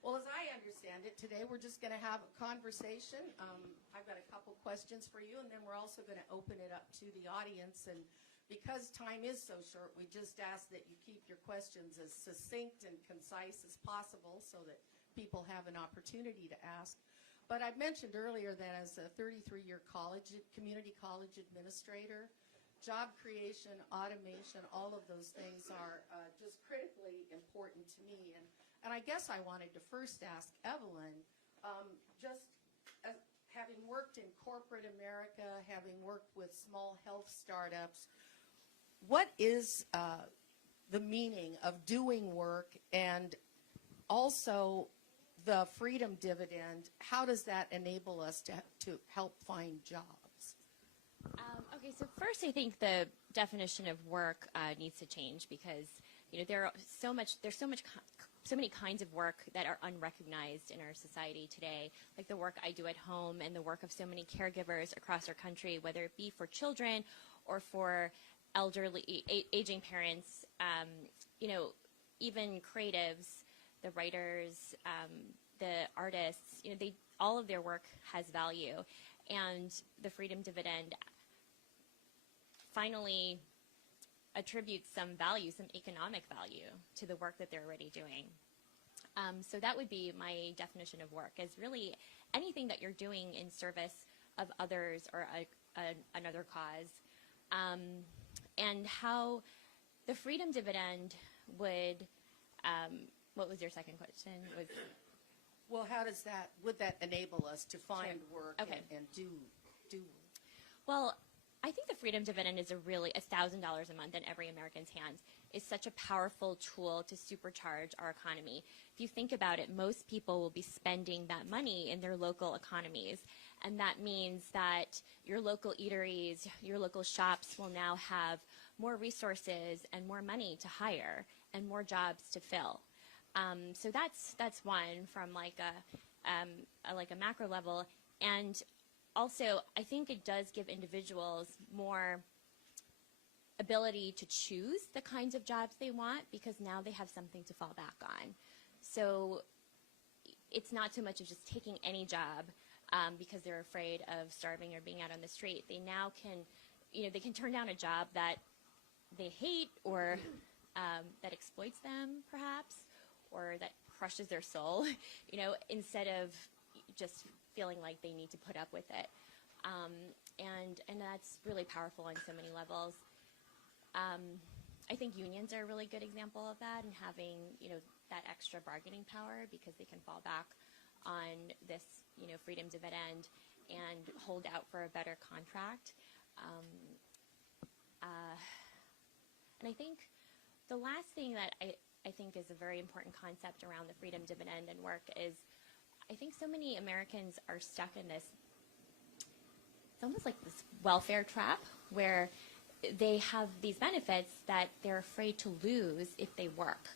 Well, as I understand it, today we're just going to have a conversation. I've got a couple questions for you, and then we're also going to open it up to the audience. And because time is so short, we just ask that you keep your questions as succinct and concise as possible so that people have an opportunity to ask. But I mentioned earlier that as a 33-year community college administrator, job creation, automation, all of those things are just critically important to me. And I guess I wanted to first ask Evelyn, just having worked in corporate America, having worked with small health startups, what is the meaning of doing work, and also the freedom dividend? How does that enable us to help find jobs? Okay, so first I think the definition of work needs to change because there's so many kinds of work that are unrecognized in our society today, like the work I do at home and the work of so many caregivers across our country, whether it be for children or for elderly, aging parents, even creatives, the writers, the artists, all of their work has value, and the freedom dividend finally attributes some value, some economic value to the work that they're already doing. So that would be my definition of work, is really anything that you're doing in service of others or another cause. And how the freedom dividend would, what was your second question? Well, would that enable us to find work and do work? Well, I think the freedom dividend is $1,000 a month in every American's hands is such a powerful tool to supercharge our economy. If you think about it, most people will be spending that money in their local economies. And that means that your local eateries, your local shops will now have more resources and more money to hire and more jobs to fill. So that's one from like a macro level. And also, I think it does give individuals more ability to choose the kinds of jobs they want because now they have something to fall back on. So it's not so much of just taking any job because they're afraid of starving or being out on the street. They now can, they can turn down a job that they hate or that exploits them perhaps, or that crushes their soul, instead of just feeling like they need to put up with it. And that's really powerful on so many levels. I think unions are a really good example of that, and having, that extra bargaining power because they can fall back on this, freedom dividend and hold out for a better contract. And I think the last thing that I think is a very important concept around the freedom dividend and work is I think so many Americans are stuck in this, it's almost like this welfare trap where they have these benefits that they're afraid to lose if they work.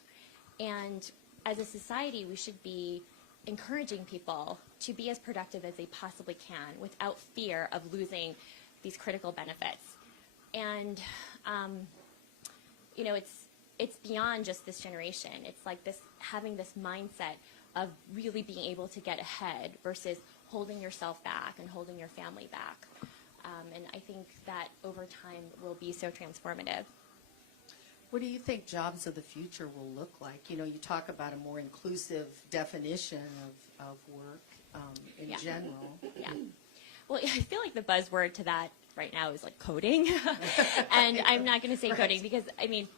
And as a society, we should be encouraging people to be as productive as they possibly can without fear of losing these critical benefits. And, it's beyond just this generation. It's like this, having this mindset of really being able to get ahead versus holding yourself back and holding your family back. And I think that over time will be so transformative. What do you think jobs of the future will look like? You talk about a more inclusive definition of work in general. Yeah. Well, I feel like the buzzword to that right now is like coding. And I'm not going to say coding because, I think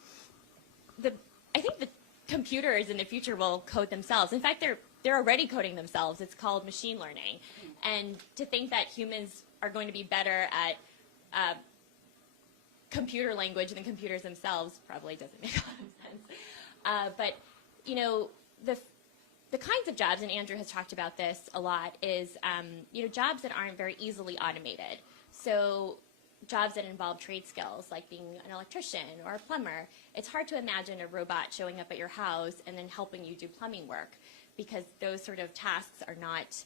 the computers in the future will code themselves. In fact, they're already coding themselves. It's called machine learning. And to think that humans are going to be better at computer language than computers themselves probably doesn't make a lot of sense. But, the kinds of jobs, and Andrew has talked about this a lot, is, jobs that aren't very easily automated. So jobs that involve trade skills, like being an electrician or a plumber. It's hard to imagine a robot showing up at your house and then helping you do plumbing work because those sort of tasks are not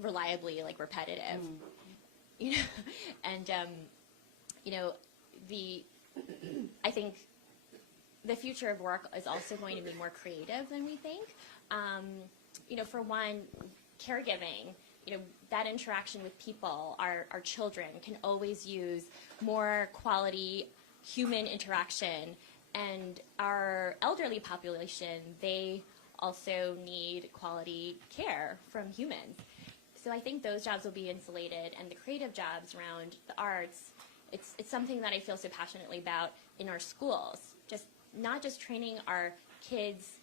reliably repetitive. And I think the future of work is also going to be more creative than we think. For one, caregiving, that interaction with people, our children can always use more quality human interaction, and our elderly population, they also need quality care from humans. So I think those jobs will be insulated, and the creative jobs around the arts, it's something that I feel so passionately about in our schools. Not just training our kids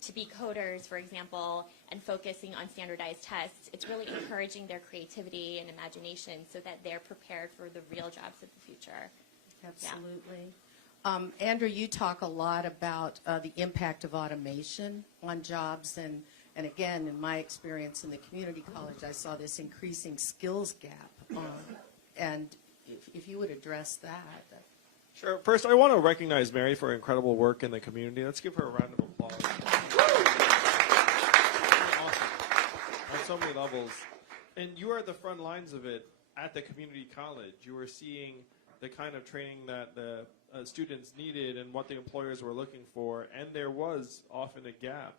to be coders, for example, and focusing on standardized tests. It's really encouraging their creativity and imagination so that they're prepared for the real jobs of the future. Absolutely. Yeah. Andrew, you talk a lot about the impact of automation on jobs, and again, in my experience in the community college, I saw this increasing skills gap. And if you would address that. Sure. First, I want to recognize Mary for her incredible work in the community. Let's give her a round of applause. Awesome. On so many levels. And you are at the front lines of it at the community college. You are seeing the kind of training that the students needed and what the employers were looking for, and there was often a gap.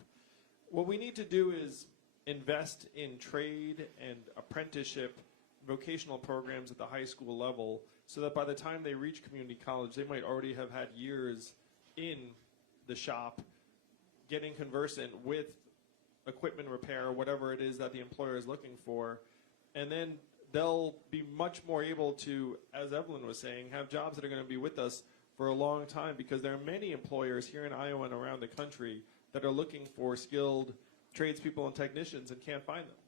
What we need to do is invest in trade and apprenticeship, vocational programs at the high school level, so that by the time they reach community college, they might already have had years in the shop getting conversant with equipment repair, whatever it is that the employer is looking for. And then they'll be much more able to, as Evelyn was saying, have jobs that are going to be with us for a long time, because there are many employers here in Iowa and around the country that are looking for skilled tradespeople and technicians and can't find them.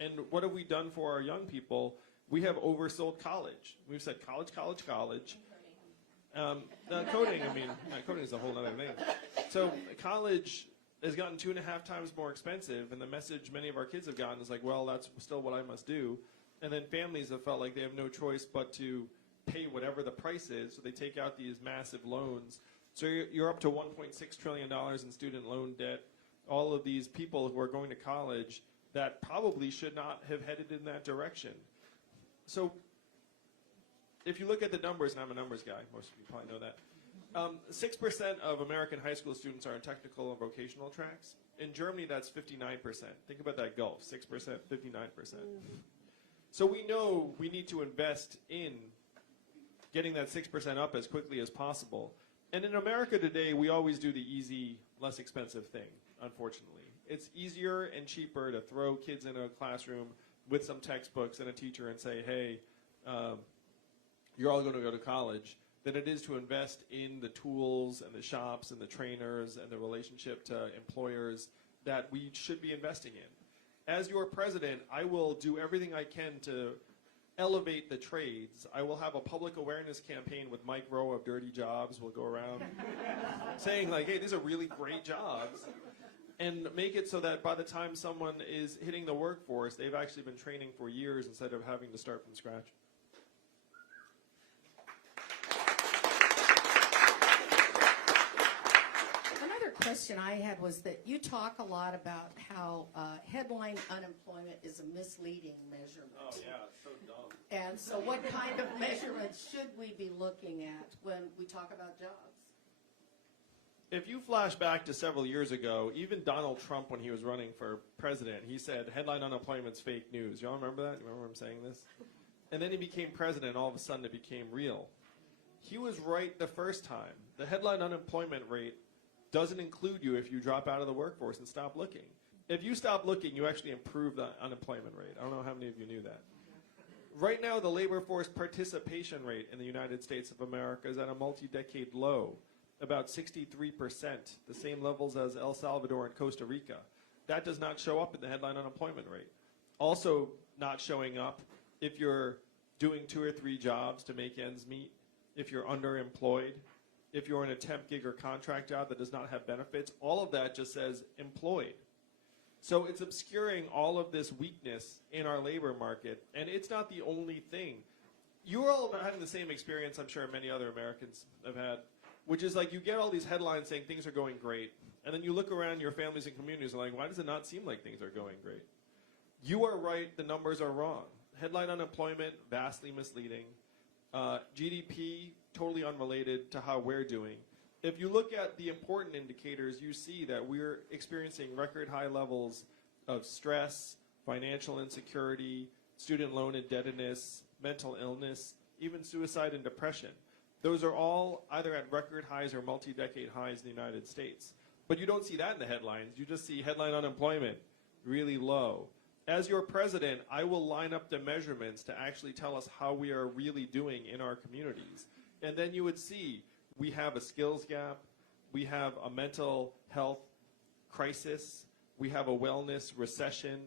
And what have we done for our young people? We have oversold college. We've said college. Coding, coding is a whole other thing. So college has gotten 2.5 times more expensive, and the message many of our kids have gotten is like, well, that's still what I must do. And then families have felt like they have no choice but to pay whatever the price is, so they take out these massive loans. So you're up to $1.6 trillion in student loan debt. All of these people who are going to college that probably should not have headed in that direction. So if you look at the numbers, and I'm a numbers guy, most of you probably know that, 6% of American high school students are in technical and vocational tracks. In Germany, that's 59%. Think about that gulf, 6%, 59%. So we know we need to invest in getting that 6% up as quickly as possible. And in America today, we always do the easy, less expensive thing, unfortunately. It's easier and cheaper to throw kids in a classroom with some textbooks and a teacher and say, hey, you're all going to go to college, than it is to invest in the tools and the shops and the trainers and the relationship to employers that we should be investing in. As your president, I will do everything I can to elevate the trades. I will have a public awareness campaign with Mike Rowe of Dirty Jobs. We'll go around saying, like, hey, these are really great jobs. And make it so that by the time someone is hitting the workforce, they've actually been training for years instead of having to start from scratch. Another question I had was that you talk a lot about how headline unemployment is a misleading measurement. Oh, yeah, it's so dumb. And so what kind of measurements should we be looking at when we talk about jobs? If you flash back to several years ago, even Donald Trump, when he was running for president, he said headline unemployment's fake news. Y'all remember that? You remember him saying this? And then he became president, all of a sudden it became real. He was right the first time. The headline unemployment rate doesn't include you if you drop out of the workforce and stop looking. If you stop looking, you actually improve the unemployment rate. I don't know how many of you knew that. Right now, the labor force participation rate in the United States of America is at a multi-decade low. About 63%, the same levels as El Salvador and Costa Rica. That does not show up in the headline unemployment rate. Also not showing up if you're doing 2 or 3 jobs to make ends meet, if you're underemployed, if you're in a temp gig or contract job that does not have benefits. All of that just says employed. So it's obscuring all of this weakness in our labor market, and it's not the only thing. You're all having the same experience I'm sure many other Americans have had, which is like you get all these headlines saying things are going great, and then you look around your families and communities and like, why does it not seem like things are going great? You are right, the numbers are wrong. Headline unemployment, vastly misleading. GDP, totally unrelated to how we're doing. if you look at the important indicators, you see that we're experiencing record high levels of stress, financial insecurity, student loan indebtedness, mental illness, even suicide and depression. Those are all either at record highs or multi-decade highs in the United States. But you don't see that in the headlines. You just see headline unemployment, really low. As your president, I will line up the measurements to actually tell us how we are really doing in our communities. And then you would see we have a skills gap, we have a mental health crisis, we have a wellness recession.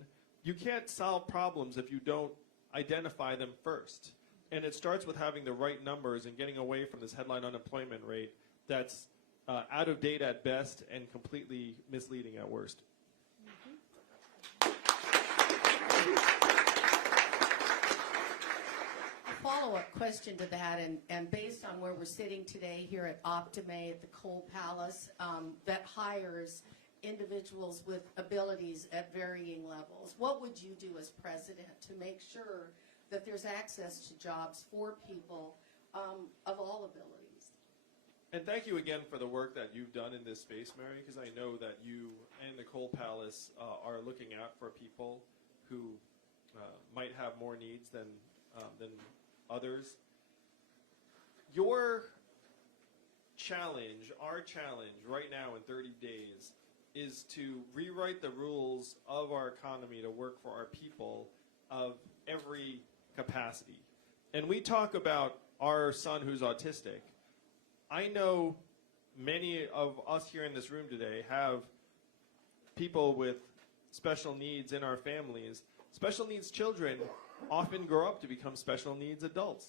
You can't solve problems if you don't identify them first. And it starts with having the right numbers and getting away from this headline unemployment rate that's out of date at best and completely misleading at worst. Follow-up question to that, and based on where we're sitting today here at Optime at the Cole Palace, that hires individuals with abilities at varying levels, what would you do as president to make sure that there's access to jobs for people of all abilities? And thank you again for the work that you've done in this space, Mary, because I know that you and the Cole Palace are looking out for people who might have more needs than others. Your challenge, our challenge right now in 30 days is to rewrite the rules of our economy to work for our people of every capacity. And we talk about our son who's autistic. I know many of us here in this room today have people with special needs in our families. Special needs children often grow up to become special needs adults.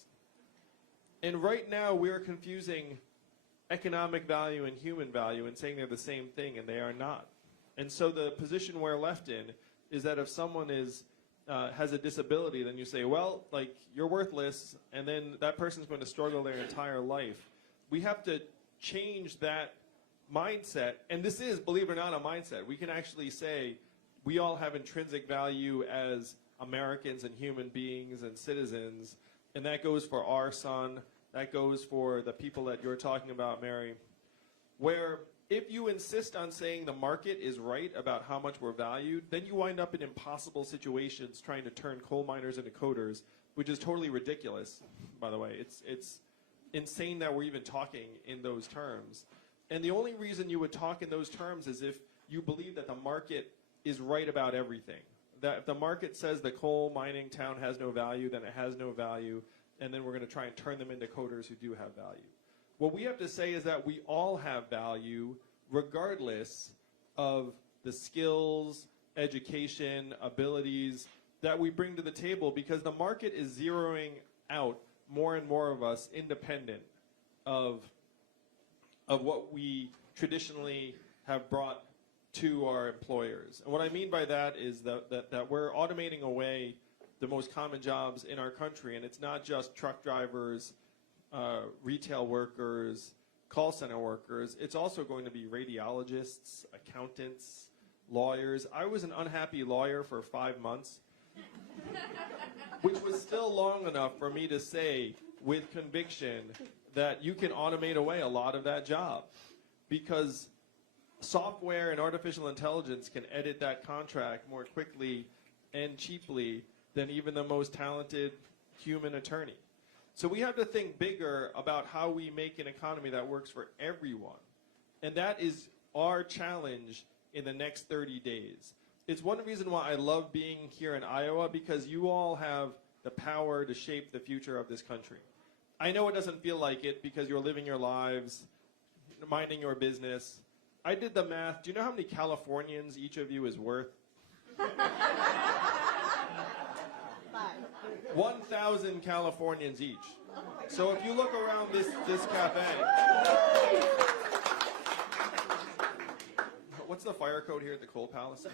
And right now we're confusing economic value and human value and saying they're the same thing, and they are not. And so the position we're left in is that if someone has a disability, then you say, well, like, you're worthless, and then that person's going to struggle their entire life. We have to change that mindset, and this is, believe it or not, a mindset. We can actually say we all have intrinsic value as Americans and human beings and citizens, and that goes for our son, that goes for the people that you're talking about, Mary, where if you insist on saying the market is right about how much we're valued, then you wind up in impossible situations trying to turn coal miners into coders, which is totally ridiculous, by the way. It's insane that we're even talking in those terms. And the only reason you would talk in those terms is if you believe that the market is right about everything. That if the market says the coal mining town has no value, then it has no value, and then we're going to try and turn them into coders who do have value. What we have to say is that we all have value regardless of the skills, education, abilities that we bring to the table, because the market is zeroing out more and more of us independent of what we traditionally have brought to our employers. And what I mean by that is that we're automating away the most common jobs in our country, and it's not just truck drivers, retail workers, call center workers. It's also going to be radiologists, accountants, lawyers. I was an unhappy lawyer for 5 months, which was still long enough for me to say with conviction that you can automate away a lot of that job, because software and artificial intelligence can edit that contract more quickly and cheaply than even the most talented human attorney. So we have to think bigger about how we make an economy that works for everyone. And that is our challenge in the next 30 days. It's one reason why I love being here in Iowa, because you all have the power to shape the future of this country. I know it doesn't feel like it because you're living your lives, minding your business. I did the math. Do you know how many Californians each of you is worth? 1,000 Californians each. So if you look around this cafe, what's the fire code here at the Cole Palace?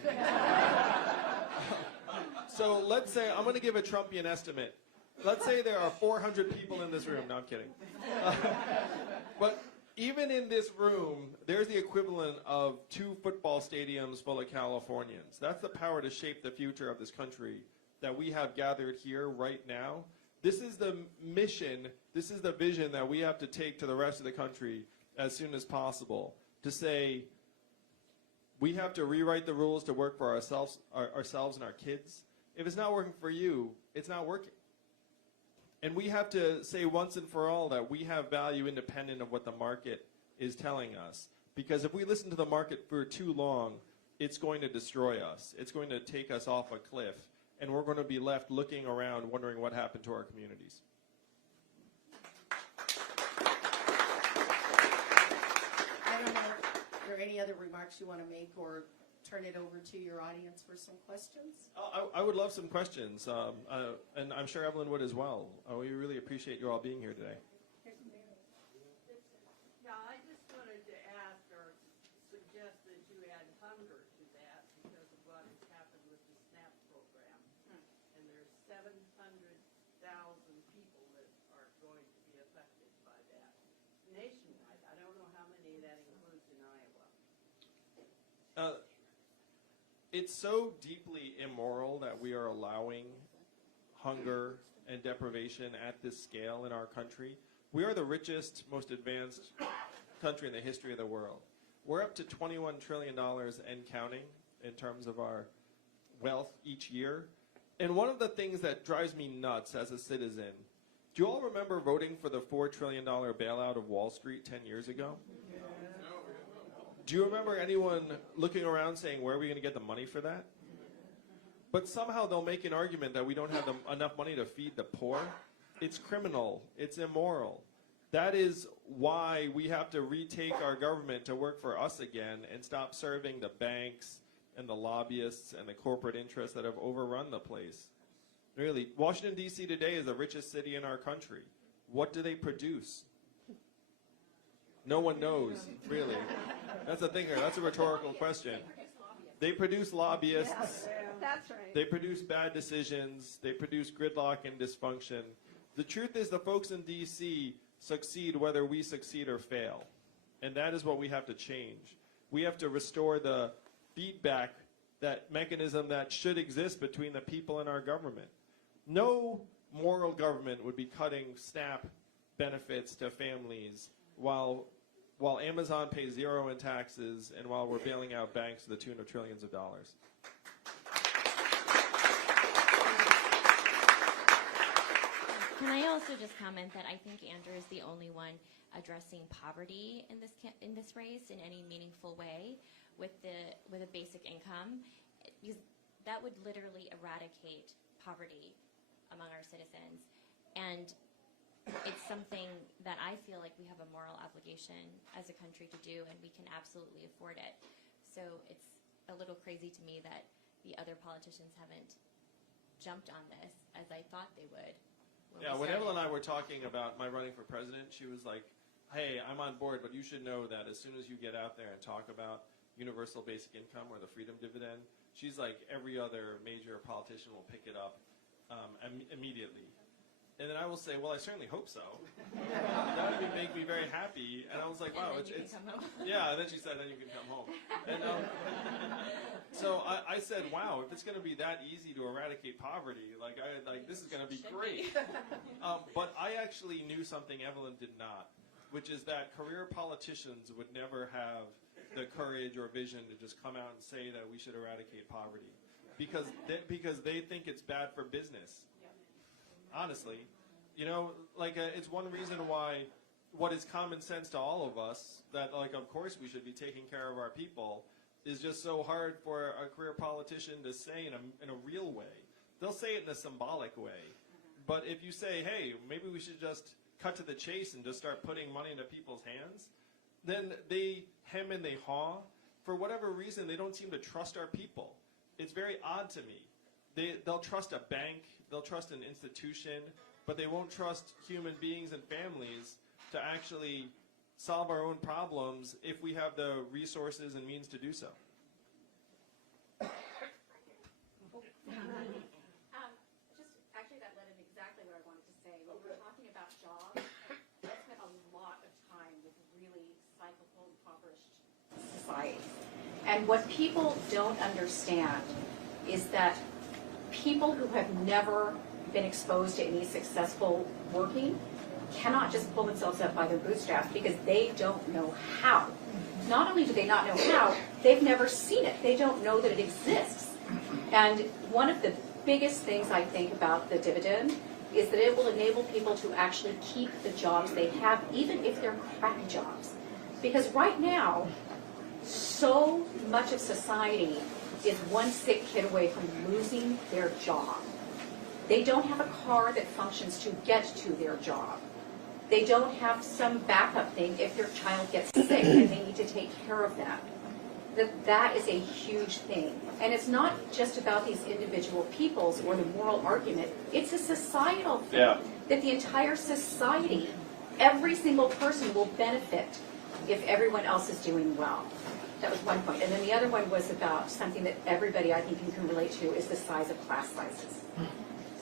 So let's say, I'm going to give a Trumpian estimate. Let's say there are 400 people in this room. No, I'm kidding. But even in this room, there's the equivalent of 2 football stadiums full of Californians. That's the power to shape the future of this country that we have gathered here right now. This is the mission, this is the vision that we have to take to the rest of the country, as soon as possible to say we have to rewrite the rules to work for ourselves and our kids. If it's not working for you, it's not working. And we have to say once and for all that we have value independent of what the market is telling us. Because if we listen to the market for too long, it's going to destroy us. It's going to take us off a cliff. And we're going to be left looking around wondering what happened to our communities. I don't know if there are any other remarks you want to make or turn it over to your audience for some questions. I would love some questions, and I'm sure Evelyn would as well. We really appreciate you all being here today. Yeah, I just wanted to ask or suggest that you add hunger to that because of what has happened with the SNAP program. And there's 700,000 people that are going to be affected by that nationwide. I don't know how many that includes in Iowa. It's so deeply immoral that we are allowing hunger and deprivation at this scale in our country. We are the richest, most advanced country in the history of the world. We're up to $21 trillion and counting in terms of our wealth each year. And one of the things that drives me nuts as a citizen, do you all remember voting for the $4 trillion bailout of Wall Street 10 years ago? Do you remember anyone looking around saying, where are we going to get the money for that? But somehow they'll make an argument that we don't have enough money to feed the poor. It's criminal. It's immoral. That is why we have to retake our government to work for us again and stop serving the banks and the lobbyists and the corporate interests that have overrun the place. Really, Washington, D.C. today is the richest city in our country. What do they produce? No one knows, really. That's a thinker. That's a rhetorical question. They produce lobbyists. That's right. They produce bad decisions. They produce gridlock and dysfunction. The truth is the folks in D.C. succeed whether we succeed or fail. And that is what we have to change. We have to restore the feedback, that mechanism that should exist between the people and our government. No moral government would be cutting SNAP benefits to families while Amazon pays zero in taxes and while we're bailing out banks to the tune of trillions of dollars. Can I also just comment that I think Andrew is the only one addressing poverty in this race in any meaningful way with a basic income, because that would literally eradicate poverty among our citizens. And it's something that I feel like we have a moral obligation as a country to do, and we can absolutely afford it. So it's a little crazy to me that the other politicians haven't jumped on this as I thought they would. Yeah, when Evelyn and I were talking about my running for president, she was like, hey, I'm on board, but you should know that as soon as you get out there and talk about universal basic income or the freedom dividend, she's like, every other major politician will pick it up immediately. And then I will say, well, I certainly hope so. That would make me very happy. And I was like, wow, and then you can come home. Yeah, and then she said, then you can come home. And so I said, wow, if it's going to be that easy to eradicate poverty, like this is going to be great. But I actually knew something Evelyn did not, which is that career politicians would never have the courage or vision to just come out and say that we should eradicate poverty, because they think it's bad for business. Honestly, it's one reason why what is common sense to all of us, that of course we should be taking care of our people, is just so hard for a career politician to say in a real way. They'll say it in a symbolic way. But if you say, hey, maybe we should just cut to the chase and just start putting money into people's hands, then they hem and they haw. For whatever reason, they don't seem to trust our people. It's very odd to me. They'll trust a bank, they'll trust an institution, but they won't trust human beings and families to actually solve our own problems if we have the resources and means to do so. Actually, that led in exactly what I wanted to say. When we're talking about jobs, I spent a lot of time with really cyclical, impoverished societies. And what people don't understand is that people who have never been exposed to any successful working cannot just pull themselves up by their bootstraps because they don't know how. Not only do they not know how, they've never seen it. They don't know that it exists. And one of the biggest things I think about the dividend is that it will enable people to actually keep the jobs they have, even if they're crappy jobs. Because right now, so much of society is one sick kid away from losing their job. They don't have a car that functions to get to their job. They don't have some backup thing if their child gets sick and they need to take care of that. That is a huge thing. And it's not just about these individual peoples or the moral argument. It's a societal thing. Yeah. That the entire society, every single person will benefit if everyone else is doing well. That was one point. And then the other one was about something that everybody, I think, can relate to, is the size of class sizes.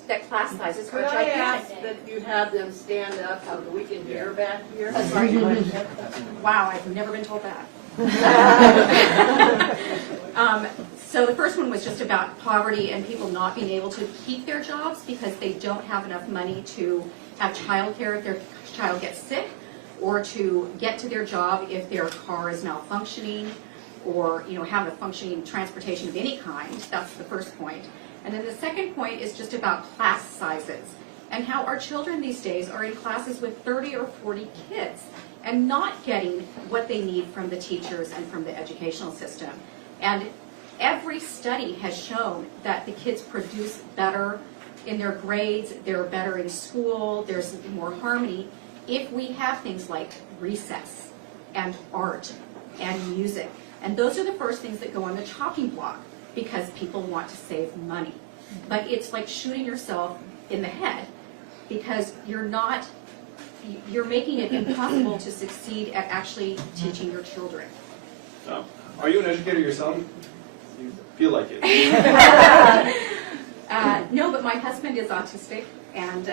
That class sizes are Could I ask gigantic. that you have them stand up so that we can hear back here? Sorry. Wow, I've never been told that. So the first one was just about poverty and people not being able to keep their jobs because they don't have enough money to have childcare if their child gets sick, or to get to their job if their car is malfunctioning, or have a functioning transportation of any kind. That's the first point. And then the second point is just about class sizes and how our children these days are in classes with 30 or 40 kids and not getting what they need from the teachers and from the educational system. And every study has shown that the kids produce better in their grades, they're better in school, there's more harmony if we have things like recess and art and music. And those are the first things that go on the chopping block because people want to save money. But it's like shooting yourself in the head because you're making it impossible to succeed at actually teaching your children. Are you an educator yourself? You feel like it. No, but my husband is autistic, and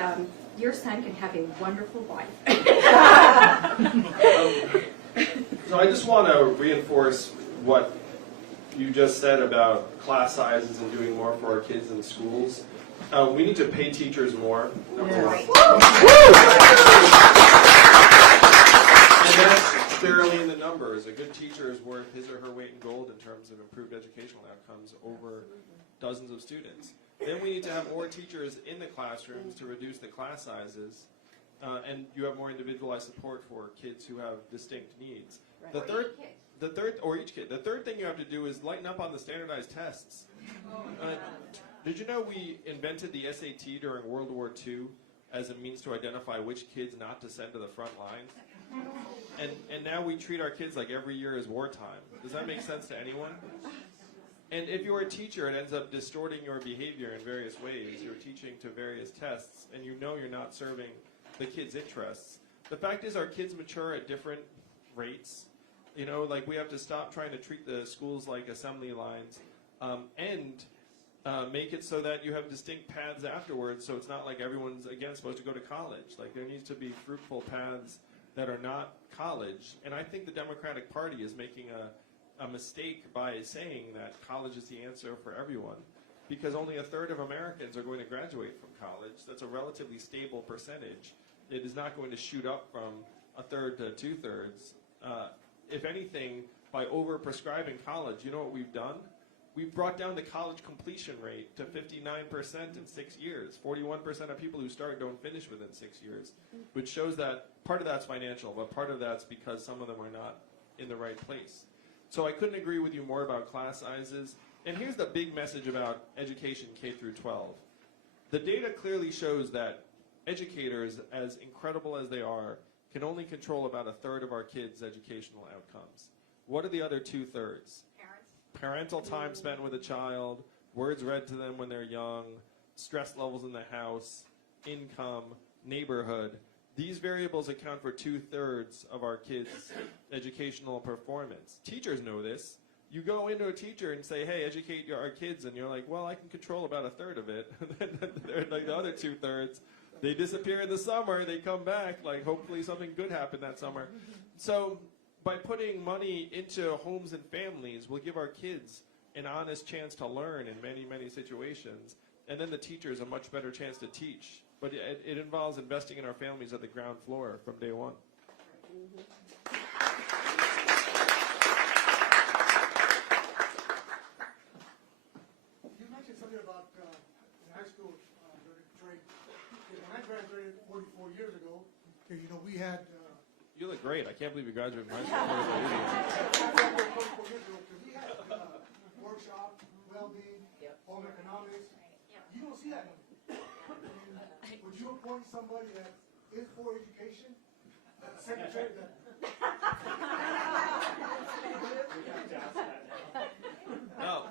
your son can have a wonderful life. So I just want to reinforce what you just said about class sizes and doing more for our kids in schools. We need to pay teachers more, number one. And that's fairly in the numbers. A good teacher is worth his or her weight in gold in terms of improved educational outcomes over dozens of students. Then we need to have more teachers in the classrooms to reduce the class sizes, and you have more individualized support for kids who have distinct needs. The third thing you have to do is lighten up on the standardized tests. Did you know we invented the SAT during World War II as a means to identify which kids not to send to the front lines? And now we treat our kids like every year is wartime. Does that make sense to anyone? And if you're a teacher, it ends up distorting your behavior in various ways. You're teaching to various tests, and you know you're not serving the kids' interests. The fact is our kids mature at different rates. Like we have to stop trying to treat the schools like assembly lines and make it so that you have distinct paths afterwards, so it's not like everyone's, again, supposed to go to college. Like there needs to be fruitful paths that are not college. And I think the Democratic Party is making a mistake by saying that college is the answer for everyone, because only a third of Americans are going to graduate from college. That's a relatively stable percentage. It is not going to shoot up from a third to two-thirds. If anything, by over-prescribing college, you know what we've done? We've brought down the college completion rate to 59% in 6 years. 41% of people who start don't finish within 6 years, which shows that part of that's financial, but part of that's because some of them are not in the right place. So I couldn't agree with you more about class sizes. And here's the big message about education K through 12. The data clearly shows that educators, as incredible as they are, can only control about a third of our kids' educational outcomes. What are the other two-thirds? Parental time spent with a child, words read to them when they're young, stress levels in the house, income, neighborhood. These variables account for two-thirds of our kids' educational performance. Teachers know this. You go into a teacher and say, hey, educate our kids, and you're like, well, I can control about a third of it. Like the other two-thirds, they disappear in the summer, they come back, like hopefully something good happened that summer. So by putting money into homes and families, we'll give our kids an honest chance to learn in many, many situations, and then the teachers a much better chance to teach. but it involves investing in our families at the ground floor from day one. You mentioned something about in high school during trade. Okay, when I graduated 44 years ago, okay, we had. You look great. I can't believe you graduated from high school. 44 years ago, because we had workshop, well-being, home economics. You don't see that anymore. Would you appoint somebody that is for education, secretary that? No,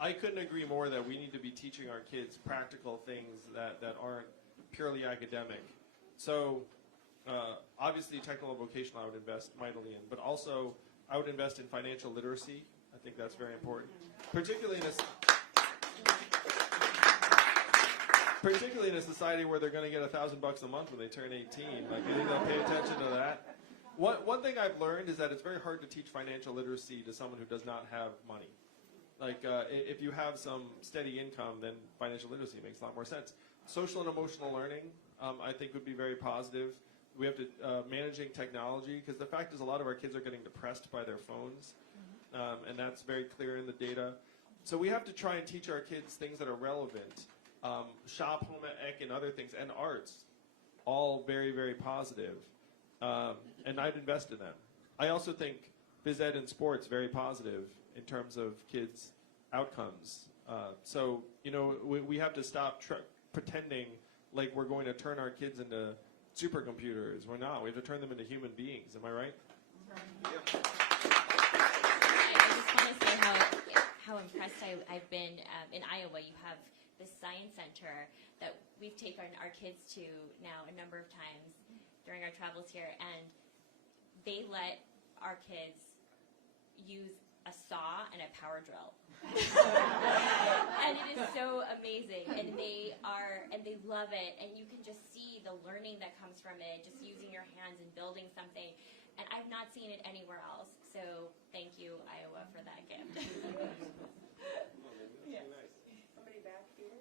I couldn't agree more that we need to be teaching our kids practical things that aren't purely academic. So obviously technical and vocational I would invest mightily in, but also I would invest in financial literacy. I think that's very important, particularly in a society where they're going to get $1,000 a month when they turn 18. Like, I think they'll pay attention to that. One thing I've learned is that it's very hard to teach financial literacy to someone who does not have money. Like, if you have some steady income, then financial literacy makes a lot more sense. Social and emotional learning, I think, would be very positive. We have to managing technology, because the fact is a lot of our kids are getting depressed by their phones, and that's very clear in the data. So we have to try and teach our kids things that are relevant. Shop, home ec, and other things, and arts, all very, very positive. And I'd invest in them. I also think phys ed and sports very positive in terms of kids' outcomes. So, we have to stop pretending like we're going to turn our kids into supercomputers. We're not. We have to turn them into human beings. Am I right? I just want to say how impressed I've been in Iowa. You have this science center that we've taken our kids to now a number of times during our travels here, and they let our kids use a saw and a power drill. And it is so amazing, and they love it, and you can just see the learning that comes from it, just using your hands and building something, and I've not seen it anywhere else. So thank you, Iowa, for that gift. Yes. Somebody back here?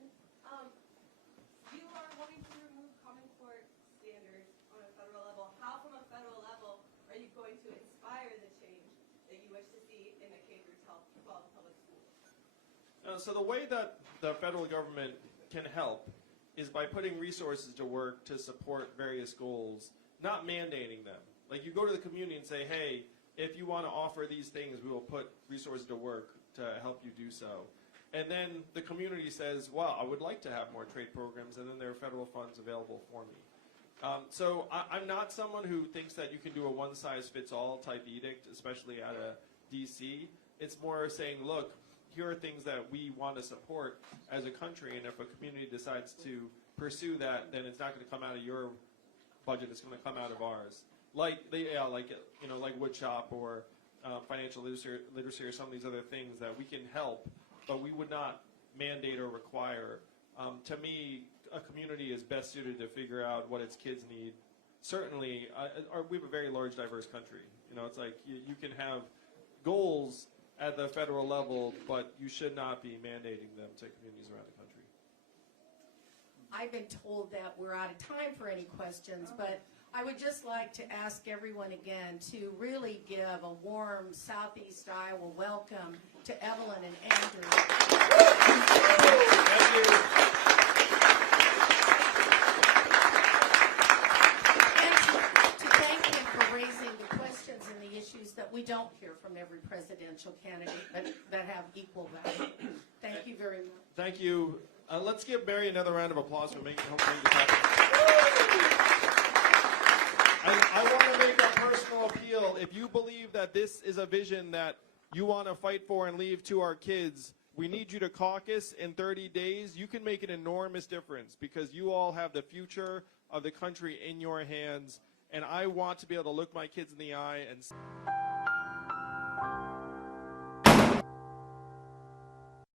You are wanting to remove Common Core standards on a federal level. How, from a federal level, are you going to inspire the change that you wish to see in the K-12 public schools? So the way that the federal government can help is by putting resources to work to support various goals, not mandating them. Like, you go to the community and say, hey, if you want to offer these things, we will put resources to work to help you do so. And then the community says, well, I would like to have more trade programs, and then there are federal funds available for me. So I'm not someone who thinks that you can do a one-size-fits-all type edict, especially out of D.C. It's more saying, look, here are things that we want to support as a country, and if a community decides to pursue that, then it's not going to come out of your budget, it's going to come out of ours. Like woodshop or financial literacy or some of these other things that we can help, but we would not mandate or require. To me, a community is best suited to figure out what its kids need. Certainly, we have a very large, diverse country. It's like you can have goals at the federal level, but you should not be mandating them to communities around the country. I've been told that we're out of time for any questions, but I would just like to ask everyone again to really give a warm Southeast Iowa welcome to Evelyn and Andrew. Thank you. And to thank him for raising the questions and the issues that we don't hear from every presidential candidate, but that have equal value. Thank you very much. Thank you. Let's give Mary another round of applause for making this happen. I want to make a personal appeal. If you believe that this is a vision that you want to fight for and leave to our kids, we need you to caucus in 30 days. You can make an enormous difference because you all have the future of the country in your hands. And I want to be able to look my kids in the eye and